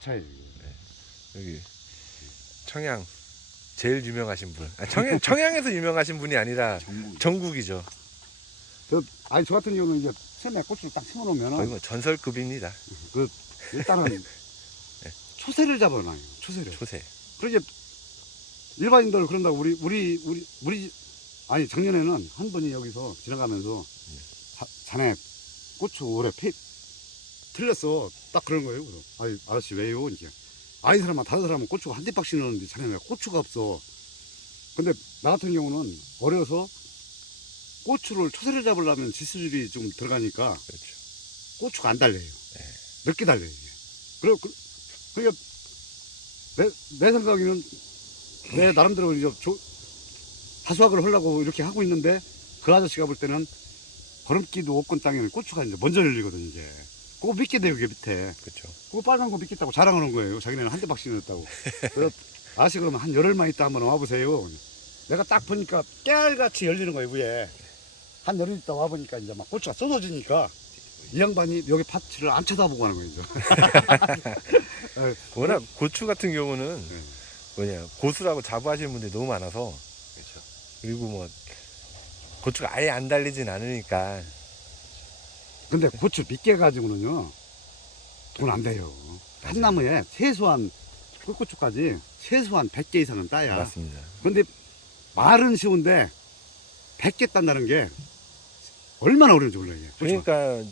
차이. 여기 청양 제일 유명하신 분. 청양에서 유명하신 분이 아니라 전국이죠. 아니 저 같은 경우는 이제 처음에 고추를 딱 거의 심어놓으면은 뭐 전설급입니다. 일단은 초세를 잡아놔요. 초세를. 초세. 그러게 일반인들 그런다고 우리 아니 작년에는 한 분이 여기서 지나가면서 자네 고추 올해 틀렸어. 딱 그런 거예요. 그래서 아이 아저씨 왜요? 이제 아이 사람은 다른 사람은 고추가 한 뒷박씩 넣는데 자네 왜 고추가 없어? 근데 나 같은 경우는 어려서 고추를 초세를 잡으려면 지수질이 좀 들어가니까 그렇죠. 고추가 안 달려요. 네. 늦게 달려요. 이게. 그러니까 내 생각에는 내 나름대로 이제 다수학을 하려고 이렇게 하고 있는데 그 아저씨가 볼 때는 걸음기도 없건 땅에는 고추가 이제 먼저 열리거든 이제. 그거 믿게 돼요, 그게 밑에. 그렇죠. 그거 빨간 거 믿겠다고 자랑하는 거예요. 자기네는 한 대박씩 넣었다고. 그래서 아저씨 그러면 한 열흘만 있다 한번 와보세요. 내가 딱 보니까 깨알같이 열리는 거예요, 위에. 한 열흘 있다 와보니까 이제 막 고추가 쏟아지니까 이 양반이 여기 밭을 안 쳐다보고 하는 거예요, 이제. 워낙 고추 같은 경우는 네. 고수라고 자부하시는 분들이 너무 많아서. 그렇죠. 그리고 뭐 고추가 아예 안 달리진 않으니까. 근데 고추 믿게 가지고는요 돈 안 돼요. 한 나무에 최소한 꿀고추까지 최소한 100개 이상은 따야. 맞습니다. 근데 말은 쉬운데 100개 딴다는 게 얼마나 어려운지 몰라요. 이게. 그러니까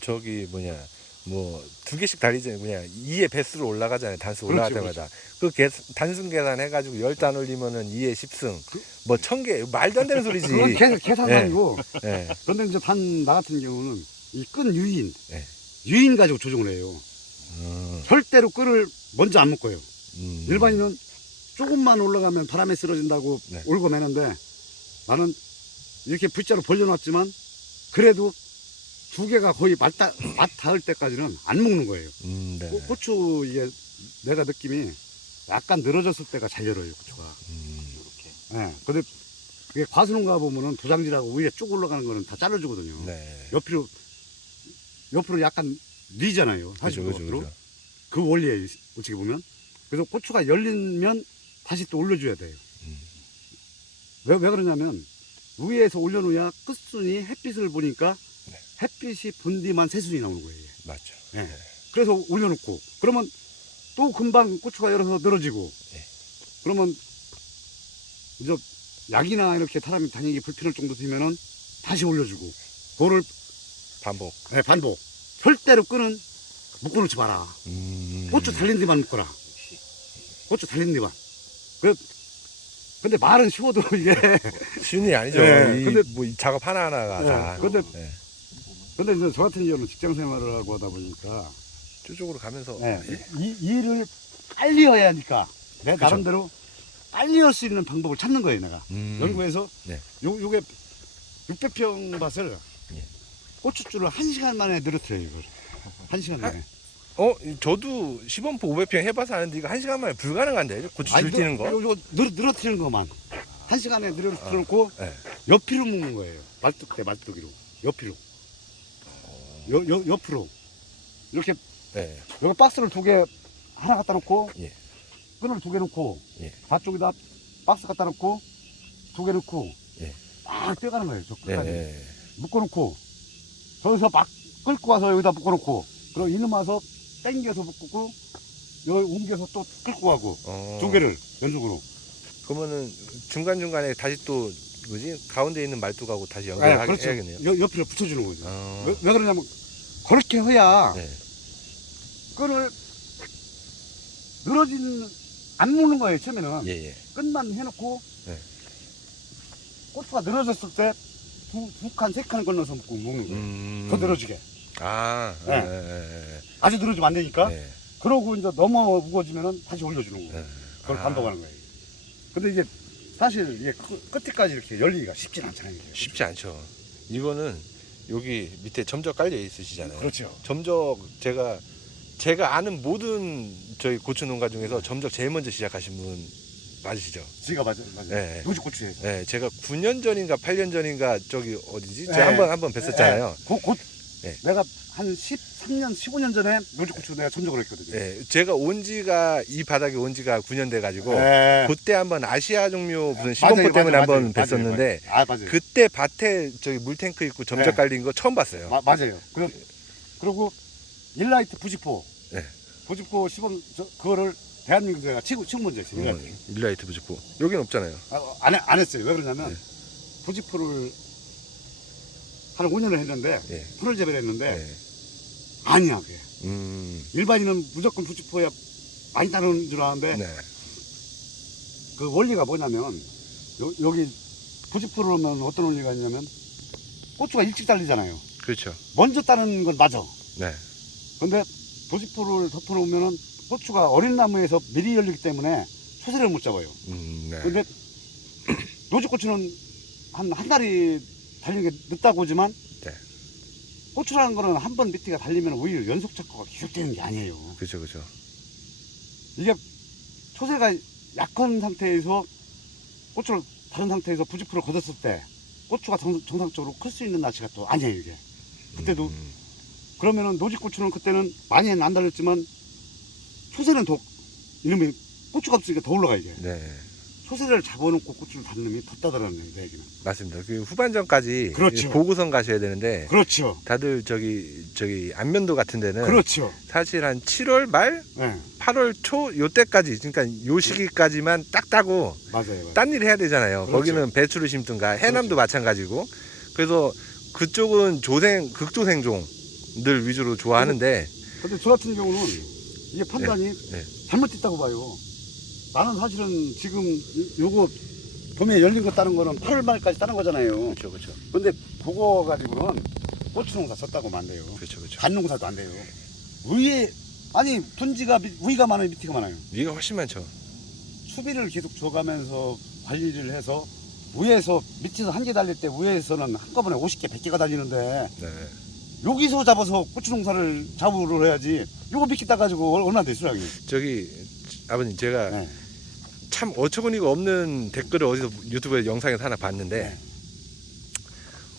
뭐 2개씩 달리지 2의 배수로 올라가잖아요. 단수 올라갈 그렇죠, 때마다. 그 단순 계산 해가지고 10단 올리면은 2의 10승. 뭐 1000개 말도 안 되는 소리지. 그건 계산상이고. 네. 그런데 이제 나 같은 경우는 이 끈 유인, 네. 유인 가지고 조정을 해요. 절대로 끈을 먼저 안 묶어요. 일반인은 조금만 올라가면 바람에 쓰러진다고 네. 울고 매는데 나는 이렇게 V자로 벌려놨지만 그래도 두 개가 거의 맛 닿을 때까지는 안 묶는 거예요. 네. 고추 이게 내가 느낌이 약간 늘어졌을 때가 잘 열어요, 고추가. 이렇게. 네. 근데 그게 과수농가 보면은 도장지라고 위에 쭉 올라가는 거는 다 잘라주거든요. 네. 옆으로 약간 뉘잖아요. 그죠, 45도로. 그죠. 그 원리에 어떻게 보면. 그래서 고추가 열리면 다시 또 올려줘야 돼요. 왜 그러냐면 위에서 올려놓아야 끝순이 햇빛을 보니까 네. 햇빛이 본 뒤만 새순이 나오는 거예요. 이게. 맞죠. 네. 네. 그래서 올려놓고 그러면 또 금방 고추가 열어서 늘어지고 네. 그러면 이제 약이나 이렇게 사람이 다니기 불편할 정도 되면은 다시 올려주고 그거를 반복. 네, 반복. 절대로 끈은 묶어놓지 마라. 고추 달린 데만 묶어라. 고추 달린 데만. 근데 말은 쉬워도 이게. 쉬운 일이 아니죠. 네, 근데 뭐 이 작업 하나하나가 네, 다. 근데 이제 저 같은 경우는 직장 생활을 하고 하다 보니까. 쪽으로 가면서. 네, 이 일을 빨리 해야 하니까. 내 그쵸. 나름대로 빨리 할 수 있는 방법을 찾는 거예요, 내가. 연구해서. 네. 요게 600평 밭을 예. 고추줄을 1시간 만에 늘어뜨려요, 이걸. 1시간 만에. 저도 시범포 500평 해봐서 아는데 이거 1시간 만에 불가능한데? 고추 줄 뛰는 거? 요거 늘어뜨리는 것만. 1시간에 늘어뜨려놓고 네. 옆으로 묶는 거예요. 말뚝기로. 옆으로. 옆으로. 이렇게, 네. 여기 박스를 2개, 하나 갖다 놓고, 예. 끈을 2개 놓고, 예. 밭쪽에다 박스 갖다 놓고, 2개 놓고, 예. 막 떼가는 거예요. 저 네. 끝까지. 네. 묶어놓고, 저기서 막 끌고 와서 여기다 묶어놓고, 그리고 이놈 와서 땡겨서 묶고, 여기 옮겨서 또 끌고 가고, 2개를 연속으로. 그러면은 중간중간에 다시 또 가운데 있는 말뚝하고 다시 연결해야겠네요. 그렇죠. 옆으로 붙여주는 거죠. 어. 왜 그러냐면, 그렇게 해야 네. 끈을 안 묶는 거예요, 처음에는. 예, 예. 끈만 해놓고, 네. 고추가 늘어졌을 때, 두 칸, 3칸 건너서 묶는 거예요. 더 늘어지게. 네. 네. 아주 늘어지면 안 되니까. 네. 그러고 이제 너무 무거워지면은 다시 올려주는 거예요. 그걸 반복하는 거예요. 근데 이게 사실 이게 끝에까지 이렇게 열리기가 쉽진 않잖아요. 이게. 쉽지 않죠. 이거는 여기 밑에 점적 깔려 있으시잖아요. 그렇죠. 점적 제가 아는 모든 저희 고추 농가 중에서 점적 제일 먼저 시작하신 분 맞으시죠? 지가 맞아요. 네. 노지고추에서. 네, 제가 9년 전인가 8년 전인가 저기 어디지? 네. 제가 한번 뵀었잖아요. 곧 네. 내가 한 13년, 15년 전에 노지고추 내가 전적을 했거든요. 예, 제가 온 지가 이 바닥에 온 지가 9년 돼 가지고 네. 그때 한번 아시아 종묘 무슨 맞아요, 시범포 때문에 맞아요, 한번 맞아요, 뵀었는데 맞아요. 맞아요. 그때 밭에 저기 물탱크 있고 점적 네. 깔린 거 처음 봤어요. 맞아요. 그리고 일라이트 부직포. 네. 부직포 시범 그거를 대한민국에서 최고 먼저 했어요. 일라이트. 일라이트 부직포. 여긴 없잖아요. 안 했어요. 왜 그러냐면 네. 부직포를 한 5년을 했는데 예. 풀을 재배를 했는데 예. 아니야 그게. 일반인은 일반인은 무조건 부직포에 많이 따르는 줄 아는데 네. 그 원리가 뭐냐면 여기 부직포를 하면 어떤 원리가 있냐면 고추가 일찍 달리잖아요. 그렇죠. 먼저 따는 건 맞아. 네. 근데 부직포를 덮어놓으면은 고추가 어린 나무에서 미리 열리기 때문에 초세를 못 잡아요. 네. 근데 노지고추는 한 달이 달리는 게 늦다고 하지만 네. 고추라는 거는 한 번 밑에가 달리면 오히려 연속 착화가 계속되는 게 아니에요. 그렇죠, 그렇죠. 이게 초세가 약한 상태에서 고추를 다른 상태에서 부직포를 걷었을 때 고추가 정상적으로 클 수 있는 날씨가 또 아니에요 이게. 그때도 그러면은 노지고추는 그때는 많이는 안 달렸지만 초세는 더 이놈이 고추가 없으니까 더 올라가 이게. 네. 초세를 잡아놓고 고추를 다는 놈이 더 따더라는 얘기는. 맞습니다. 그 후반전까지 그렇죠. 보고선 가셔야 되는데 그렇죠. 다들 저기 안면도 같은 데는 그렇죠. 사실 한 7월 말, 네. 8월 초 요때까지 그러니까 요 시기까지만 딱 따고 맞아요. 딴 일 해야 되잖아요. 그렇죠. 거기는 배추를 심든가 해남도 그렇죠. 마찬가지고. 그래서 그쪽은 극조생종들 위주로 좋아하는데 근데 저 같은 경우는 이게 판단이 네. 잘못됐다고 봐요. 나는 사실은 지금 요거 봄에 열린 거 따는 거는 8월 말까지 따는 거잖아요. 그렇죠, 그렇죠, 근데 그거 가지고는 고추 농사 썼다고 하면 안 돼요. 그렇죠, 그렇죠. 간 농사도 안 돼요. 위에 아니 분지가 위가 많아요, 밑이가 많아요. 위가 훨씬 많죠. 수비를 계속 줘가면서 관리를 해서 위에서 밑에서 한 개 달릴 때 위에서는 한꺼번에 50개, 100개가 달리는데 네. 여기서 잡아서 고추 농사를 잡으러 해야지. 요거 밑에 따가지고 얼마나 돼 수량이? 저기 아버님 제가 네. 참 어처구니가 없는 댓글을 어디서 유튜브에 영상에서 하나 봤는데 네.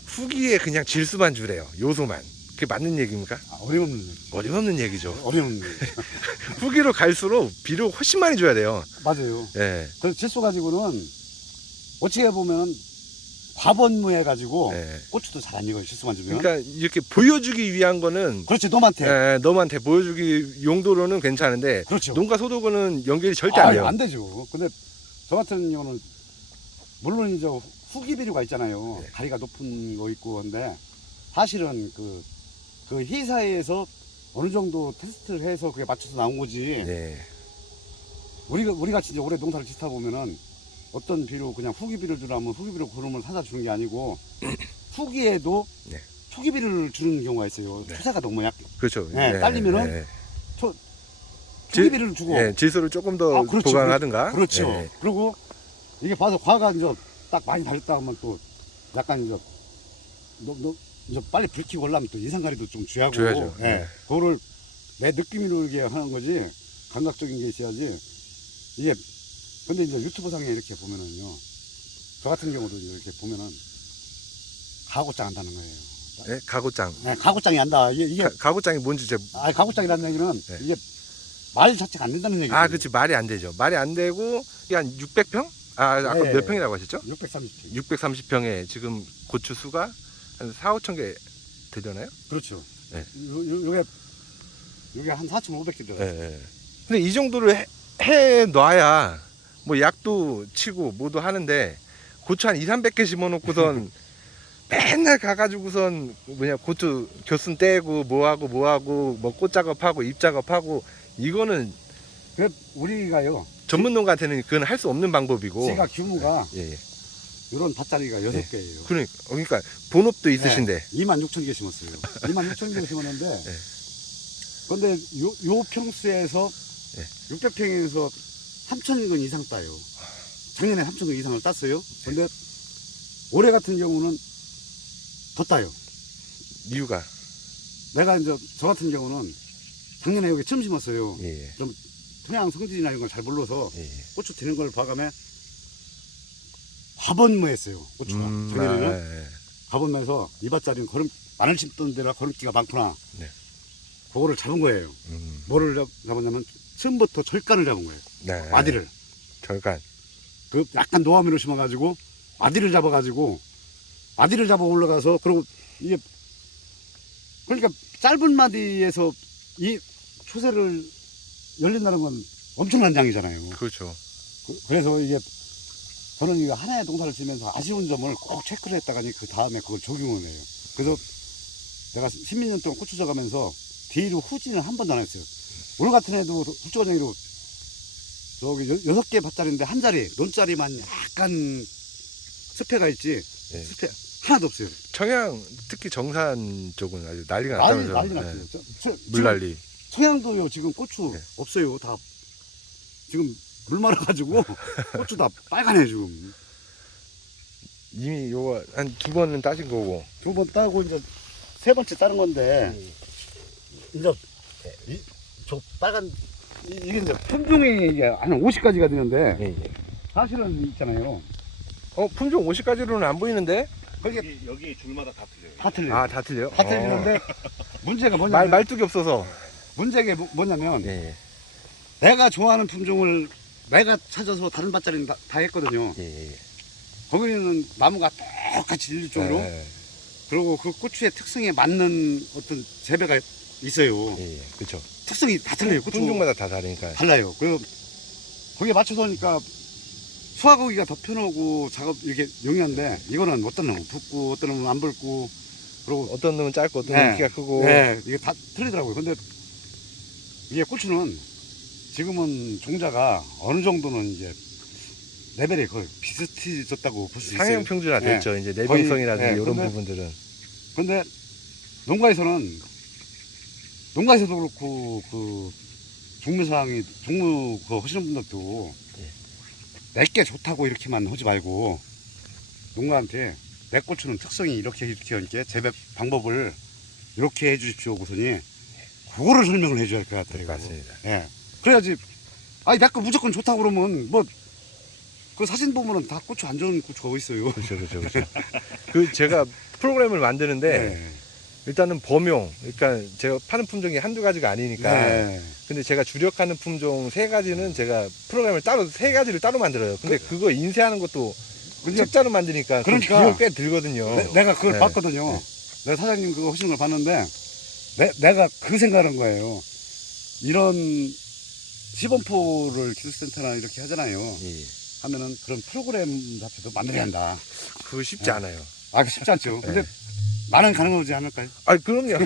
후기에 그냥 질수만 주래요. 요소만. 그게 맞는 얘기입니까? 어림없는 얘기. 어림없는 얘기죠. 어림없는 얘기. 후기로 갈수록 비료 훨씬 많이 줘야 돼요. 맞아요. 예. 그래서 질소 가지고는 어떻게 보면 과번무해 가지고 예. 고추도 잘 안 익어요. 질소만 주면. 그러니까 이렇게 보여주기 위한 거는 그렇지, 놈한테. 예, 너한테 보여주기 용도로는 괜찮은데 그렇죠. 농가 소득은 연결이 절대 안 돼요. 안 되죠. 근데 저 같은 경우는 물론 이제 후기 비료가 있잖아요. 네. 가리가 높은 거 있고 근데 사실은 그 회사에서 어느 정도 테스트를 해서 그게 맞춰서 나온 거지. 네. 우리 같이 이제 올해 농사를 짓다 보면은 어떤 비료 그냥 후기 비료를 주라면 후기 비료 고름을 사다 주는 게 아니고 후기에도 네. 초기 비료를 주는 경우가 있어요. 네. 초세가 너무 그렇죠. 네, 딸리면은 예. 초기 질- 비료를 주고 예, 질소를 조금 더 그렇죠. 보강하든가. 그렇죠. 예. 그리고 이게 봐서 과가 이제 딱 많이 달렸다 하면 또 약간 이제 이제 빨리 불 켜고 올라면 또 인상가리도 좀 줘야고. 줘야죠. 예. 네. 그거를 내 느낌으로 이렇게 하는 거지 감각적인 게 있어야지. 이게 근데 이제 유튜브 상에 이렇게 보면은요. 저 같은 경우도 이렇게 보면은 가고장 한다는 거예요. 예? 가고장. 네, 가고장이 한다. 이게 가고장이 뭔지 제가 가고장이라는 얘기는 네. 이게 말 자체가 안 된다는 얘기죠. 그렇지. 말이 안 되죠. 말이 안 되고 이게 한 600평? 아까 네. 몇 평이라고 하셨죠? 630. 630평에 지금 고추 수가 한 4, 5천 개 되려나요? 그렇죠. 네. 요게 한 4,500개 들어가요. 예. 근데 이 정도를 해 놔야 뭐 약도 치고 뭐도 하는데 고추 한 2, 300개 심어놓고선 맨날 가가지고선 고추 겨순 떼고 뭐하고 뭐 꽃 작업하고 잎 작업하고 이거는 그 우리가요. 전문 농가한테는 그건 할 수 없는 방법이고. 제가 규모가 예. 이런 밭자리가 6개예요. 그러니까 본업도 있으신데. 26,000개 심었어요. 26,000개 심었는데 네. 근데 요 평수에서 네. 600평에서 3,000건 이상 따요. 작년에 3,000건 이상을 땄어요. 근데 올해 같은 경우는 더 따요. 이유가. 내가 이제 저 같은 경우는 작년에 여기 처음 심었어요. 예. 좀 토양 성질이나 이런 걸 잘 몰라서 예. 고추 되는 걸 봐가며 과번무했어요. 고추가 작년에는 예. 과번무해서 이 밭자리는 마늘 심던 데라 거름기가 많구나. 네. 그거를 잡은 거예요. 뭐를 잡았냐면 처음부터 절간을 잡은 거예요. 네. 마디를. 절간. 그 약간 노하미로 심어가지고 마디를 잡아가지고 마디를 잡아 올라가서 그리고 이게 그러니까 짧은 마디에서 이 초세를 열린다는 건 엄청난 양이잖아요. 그렇죠. 그래서 이게 저는 이거 하나의 농사를 지면서 아쉬운 점을 꼭 체크를 했다가니 그 다음에 그걸 적용을 해요. 그래서 내가 10몇 년 동안 고추 져가면서 뒤로 후진을 한 번도 안 했어요. 올 같은 해도 솔직하게로 저기 6개 밭자리인데 한 자리, 논자리만 약간 습해가 있지. 네. 습해 하나도 없어요. 청양 특히 정산 쪽은 아주 난리가 난리 났다면서. 났어요. 물난리. 청양도요 지금 고추 네. 없어요. 다 지금 물 말아가지고 고추 다 빨간해 지금. 이미 요거 한 2번은 따진 거고. 2번 따고 이제 3번째 따는 건데 이제 저 빨간 이게 이제 품종이 이게 한 50가지가 되는데 예, 예. 사실은 있잖아요. 품종 50가지로는 안 보이는데? 거기 여기 줄마다 다 틀려요. 다 틀려요. 아, 다 틀려요? 다 틀리는데 문제가 뭐냐면 말뚝이 없어서. 문제가 뭐냐면 예, 예. 내가 좋아하는 품종을 내가 찾아서 다른 밭자리는 다 했거든요. 예, 예. 거기는 나무가 똑같이 일률적으로 예, 그리고 그 고추의 특성에 맞는 어떤 재배가 있어요. 예, 예. 그렇죠. 특성이 다 틀려요. 고추 품종마다 다 다르니까. 달라요. 그리고 거기에 맞춰서 하니까 수확하기가 더 편하고 작업 이렇게 용이한데 이거는 어떤 놈은 붓고 어떤 놈은 안 붓고 그리고 어떤 놈은 짧고 어떤 놈은 네. 키가 크고. 네, 이게 다 틀리더라고요. 근데 이게 고추는 지금은 종자가 어느 정도는 이제 레벨이 거의 비슷해졌다고 볼 수 있어요. 상향 평준화 네. 됐죠. 이제 내병성이라든지 거의, 네. 이런 근데- 부분들은. 근데 농가에서도 그렇고 그 종무 그 하시는 분들도 예. 내게 좋다고 이렇게만 하지 말고 농가한테 내 고추는 특성이 이렇게 하니까 재배 방법을 이렇게 해주십시오 고선이 그거를 설명을 해줘야 할 것 같아요. 맞습니다. 예. 그래야지 아니 내 거 무조건 좋다고 그러면 뭐 그 사진 보면은 다 고추 안 좋은 고추가 어디 있어요. 그렇죠, 그렇죠, 그렇죠. 그 제가 프로그램을 만드는데 네. 일단은 범용, 그러니까 제가 파는 품종이 한두 가지가 아니니까. 네. 근데 제가 주력하는 품종 3가지는 제가 프로그램을 따로 3가지를 따로 만들어요. 근데 그거 인쇄하는 것도 그러니까 책자로 만드니까 그 그러니까 비용 꽤 들거든요. 내가 그걸 네. 봤거든요. 네. 내가 사장님 그거 하시는 걸 봤는데 내가 그 생각을 한 거예요. 이런 시범포를 기술센터나 이렇게 하잖아요. 예, 예. 하면은 그런 프로그램 자체도 만들어야 한다. 그거 쉽지 네. 않아요. 아, 그 쉽지 않죠. 근데 나는 가능하지 않을까요? 아, 그럼요.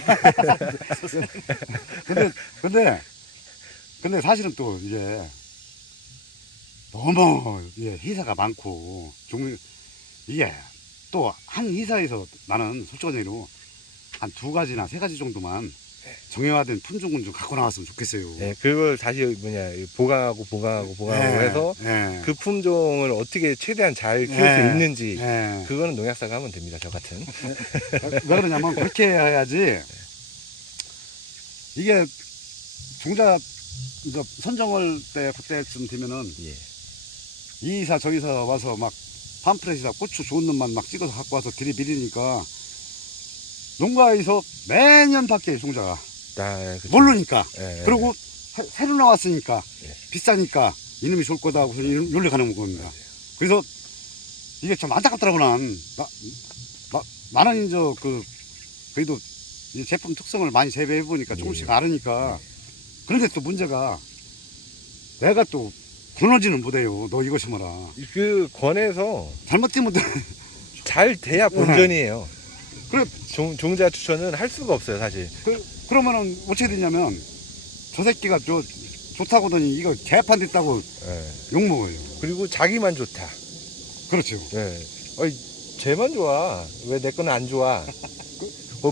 근데 사실은 또 이게 너무 이게 회사가 많고 이게 또 한 회사에서 나는 솔직한 얘기로 한 2가지나 3가지 정도만 정형화된 품종군 좀 갖고 나왔으면 좋겠어요. 네, 그걸 다시 보강하고 네, 해서 네, 그 품종을 어떻게 최대한 잘 키울 네. 수 있는지 네. 그거는 농약사가 하면 됩니다. 저 같은. 왜 그러냐면 그렇게 해야지 이게 종자 이제 선정할 때 그때쯤 되면은 예. 이 이사 저 이사 와서 막 팜프렛이다 고추 좋은 놈만 막 찍어서 갖고 와서 들이밀으니까 농가에서 매년 바뀌어요 종자가. 아, 그쵸. 모르니까. 예, 그리고 새로 나왔으니까 예. 비싸니까 이놈이 좋을 거다 하고서 이놈 가는 겁니다. 그래서 이게 참 안타깝더라고 나는 이제 그래도 이 제품 특성을 많이 재배해 보니까 조금씩 알으니까. 그런데 또 문제가 내가 또 권하지는 못해요. 너 이거 심어라. 그 권에서 잘못되면 잘 돼야 본전이에요. 그래. 종자 추천은 할 수가 없어요, 사실. 그러면은 어떻게 되냐면 저 새끼가 좋다고 하더니 이거 개판 됐다고 예. 욕먹어요. 그리고 자기만 좋다. 그렇죠. 예. 어이, 쟤만 좋아. 왜 내 거는 안 좋아?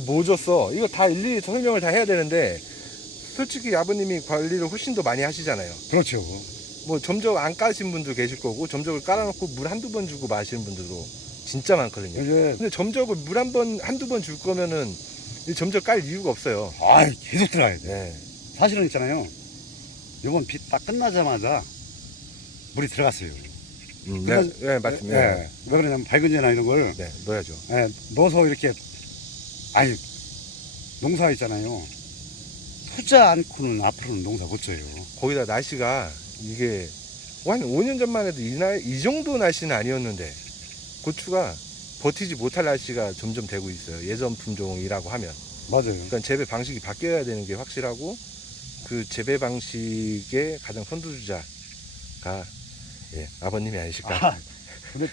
뭐 줬어? 이거 다 일일이 설명을 다 해야 되는데 솔직히 아버님이 관리를 훨씬 더 많이 하시잖아요. 그렇죠. 뭐 점적 안 까신 분도 계실 거고 점적을 깔아놓고 물 한두 번 주고 마시는 분들도 진짜 많거든요. 이게 근데 점적을 물 한두 번 줄 거면은 이 점적 깔 이유가 없어요. 계속 들어야 돼. 네. 사실은 있잖아요. 이번 비 딱 끝나자마자 물이 들어갔어요. 네, 맞습니다. 왜 그러냐면 밝은제나 이런 걸 네, 넣어야죠. 넣어서 이렇게 농사 있잖아요. 투자 않고는 앞으로는 농사 못 져요. 거기다 날씨가 이게 한 5년 전만 해도 이 정도 날씨는 아니었는데 고추가 버티지 못할 날씨가 점점 되고 있어요. 예전 품종이라고 하면. 맞아요. 그러니까 재배 방식이 바뀌어야 되는 게 확실하고 그 재배 방식의 가장 선두주자가 아버님이 아니실까. 아, 근데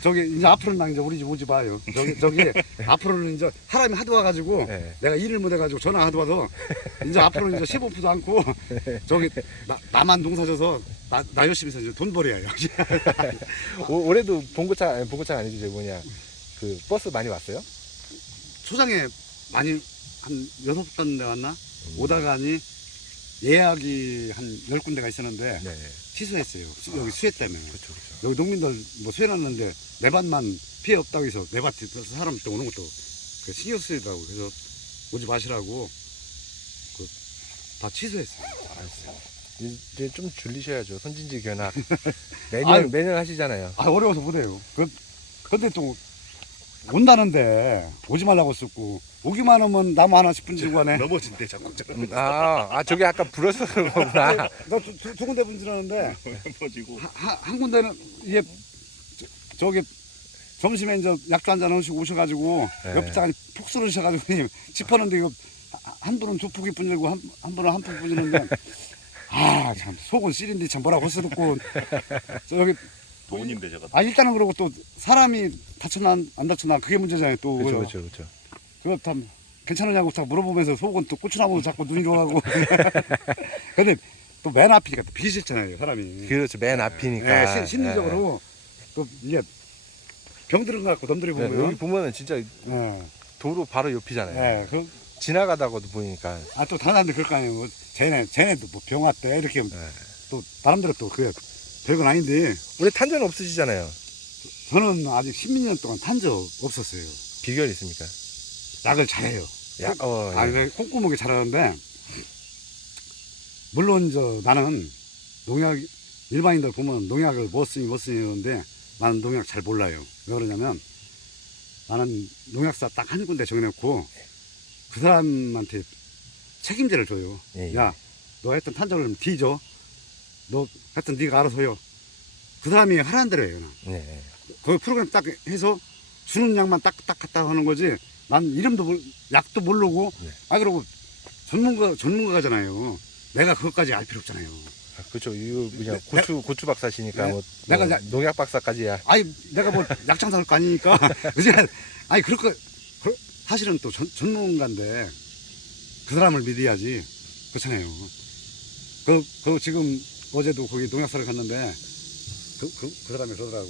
저기 이제 앞으로는 이제 우리 집 오지 마요. 저기 앞으로는 이제 사람이 하도 와가지고 네. 내가 일을 못 해가지고 전화 하도 와서 이제 앞으로는 이제 15%도 않고 저기 나만 농사져서 나 열심히 해서 이제 돈 벌어야 여기. 올해도 봉고차 아니지, 저 뭐냐 그 버스 많이 왔어요? 초장에 많이 한 6군데 왔나? 오다가니 예약이 한 10군데가 있었는데 네. 취소했어요. 여기 수해 때문에. 그렇죠, 그렇죠. 여기 농민들 뭐 수해났는데 내 밭만 피해 없다고 해서 내 밭에 사람 또 오는 것도 신경 쓰이더라고. 그래서 오지 마시라고 다 취소했어요. 알았어요. 이제 좀 줄이셔야죠. 선진지 견학. 아유. 매년 하시잖아요. 아, 어려워서 못해요. 근데 또 온다는데 오지 말라고 썼고 오기만 하면 나무 하나씩 분지고 하네. 넘어진대 자꾸. 저게 아까 불어서 그런 거구나. 나두 군데 분지라는데 넘어지고. 한 군데는 이게 저기 점심에 이제 약주 한잔 오셔가지고 네. 옆에 딱 폭 쏘르셔가지고 짚었는데 이거 한 분은 두 폭이 분지고 한 분은 한 폭 분지는데 아 참 속은 시린데 참 뭐라고 헛소듣고 여기 돈인데 제가. 아 일단은 그러고 또 사람이 다쳤나 안 다쳤나 그게 문제잖아요 또. 그렇죠. 그거 참 괜찮으냐고 자꾸 물어보면서 속은 또 고추나무 자꾸 눈이 좋아가고 근데 또 맨 앞이니까 또 비기 싫잖아요 사람이. 그렇죠. 맨 앞이니까. 네, 심리적으로 또 이게 병들은 것 같고 남들이 네, 보면 여기 보면은 진짜 네, 도로 바로 옆이잖아요. 네, 지나가다가도 보이니까. 또 다른 사람들 그럴 거 아니에요. 뭐 쟤네도 뭐 병 왔대 이렇게 네. 또 나름대로 또 그게 별건 아닌데 올해 탄전 없으시잖아요. 저는 아직 10년 동안 탄 적 없었어요. 비결 있습니까? 약을 잘해요. 예. 아니 꼼꼼하게 잘하는데 물론 나는 농약 일반인들 보면 농약을 뭐 쓰니 이러는데 나는 농약 잘 몰라요. 왜 그러냐면 나는 농약사 딱 한 군데 정해놓고 그 사람한테 책임제를 줘요. 예. 야, 너 하여튼 탄저를 뒤져. 너 하여튼 네가 알아서 해요. 그 사람이 하라는 대로 해요. 네. 그 프로그램 딱 해서 주는 약만 딱 갖다 하는 거지. 난 이름도 약도 모르고 네. 그러고 전문가잖아요. 내가 그것까지 알 필요 없잖아요. 그렇죠. 이거 그냥 네, 고추 박사시니까 네, 뭐 내가 농약 박사까지야. 내가 뭐 약장사 할 거 아니니까. 그지? 그럴 거 사실은 또 전문가인데 그 사람을 믿어야지. 그렇잖아요. 그 지금 어제도 거기 농약사를 갔는데 그 사람이 그러더라고.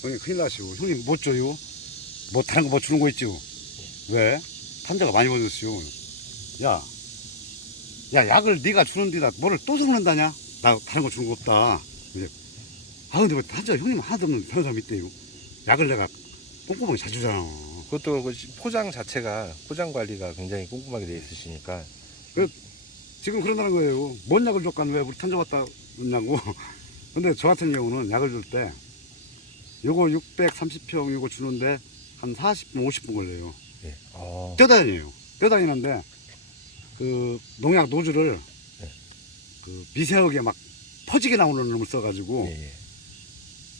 형님 큰일 나시오. 형님 못 줘요? 뭐 다른 거 뭐 주는 거 있죠? 왜? 탄저가 많이 먹었어요. 야, 약을 네가 주는 데다 뭐를 또 섞는다냐? 나 다른 거 주는 거 없다. 이제 근데 왜 탄저 형님 하나도 없는 다른 사람 있대요. 약을 내가 꼼꼼하게 잘 주잖아. 그것도 포장 자체가 포장 관리가 굉장히 꼼꼼하게 돼 있으시니까. 지금 그런다는 거예요. 뭔 약을 줬간 왜 우리 탄저 갖다 줬냐고. 근데 저 같은 경우는 약을 줄 때 요거 630평 요거 주는데 한 40분 50분 걸려요. 예. 뛰어다녀요. 뛰어다니는데 그 농약 노즐을 네. 그 미세하게 막 퍼지게 나오는 놈을 써가지고 예.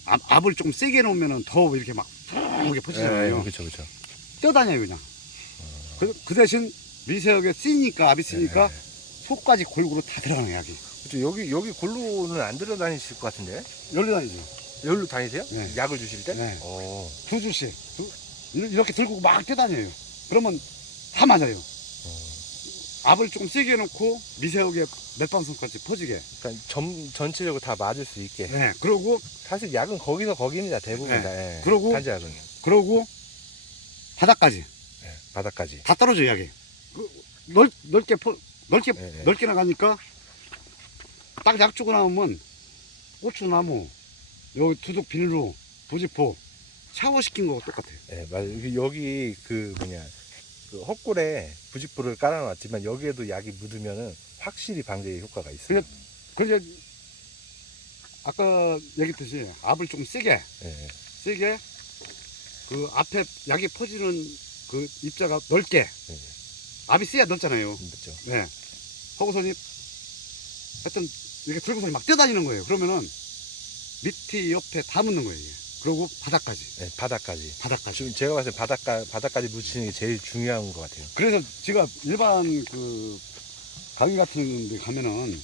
압을 조금 세게 놓으면은 더 이렇게 막 푹하게 퍼지잖아요. 그렇죠. 뛰어다녀요 그냥. 그 대신 미세하게 쓰니까 압이 쓰니까 속까지 골고루 다 들어가는 약이. 그렇죠. 여기 골로는 안 들어다니실 것 같은데? 열로 다니죠. 여기로 다니세요? 네. 약을 주실 때? 네. 어. 두 줄씩 이렇게 들고 막 뛰어다녀요. 그러면 다 맞아요. 압을 조금 세게 해놓고 미세하게 몇 방송까지 퍼지게. 그러니까 전체적으로 다 맞을 수 있게. 네. 그러고 사실 약은 거기입니다. 대부분 네. 다. 예. 그러고 탄저약은. 그러고 바닥까지 예. 바닥까지. 다 떨어져 약이. 넓게 네. 넓게 나가니까 딱 약 주고 나오면 고추나무 여기 두둑 비닐로 부지포 샤워시킨 거하고 똑같아요. 예, 맞아요. 여기 그 헛골에 부직포를 깔아놨지만 여기에도 약이 묻으면은 확실히 방제에 효과가 있어요. 그래서 아까 얘기했듯이 압을 좀 세게 예. 그 앞에 약이 퍼지는 그 입자가 넓게 압이 씨야 넓잖아요. 그렇죠. 네. 허구선이 하여튼 이렇게 들고서 막 뛰어다니는 거예요. 그러면은 밑에 옆에 다 묻는 거예요. 이게. 그리고 바닥까지. 네, 바닥까지. 바닥까지. 지금 제가 봤을 때 바닥까지 묻히는 게 제일 중요한 것 같아요. 그래서 제가 일반 그 가게 같은 데 가면은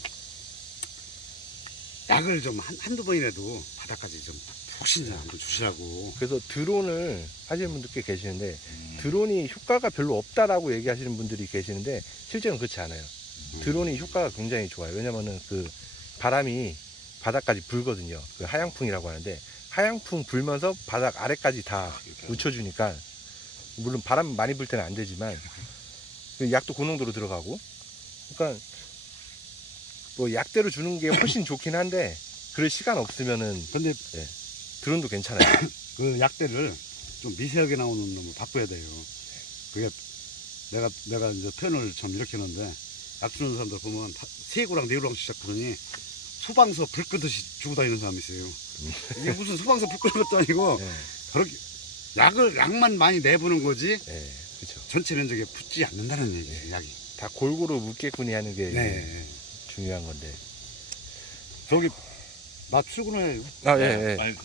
약을 좀 한두 번이라도 바닥까지 좀 혹시 한번 주시라고. 그래서 드론을 하시는 분들 꽤 계시는데 드론이 효과가 별로 없다라고 얘기하시는 분들이 계시는데 실제로는 그렇지 않아요. 드론이 효과가 굉장히 좋아요. 왜냐면은 그 바람이 바닥까지 불거든요. 그 하양풍이라고 하는데 하양풍 불면서 바닥 아래까지 다 묻혀주니까 물론 바람 많이 불 때는 안 되지만 그 약도 고농도로 들어가고 그러니까 뭐 약대로 주는 게 훨씬 좋긴 한데 그럴 시간 없으면은 근데 드론도 괜찮아요. 그 약대를 좀 미세하게 나오는 놈을 바꿔야 돼요. 그게 내가 이제 표현을 좀 이렇게 하는데 약 주는 사람들 보면 세 구랑 네 구랑 시작하더니 소방서 불 끄듯이 주고 다니는 사람이 있어요. 이게 무슨 소방서 불 끄는 것도 아니고 네, 그렇게 약만 많이 내보는 거지 네, 그렇죠. 전체 면적에 붙지 않는다는 얘기예요. 약이. 다 골고루 묻게꾼이 하는 게 네. 중요한 건데. 저기 나 출근해. 아, 예, 예. 아니,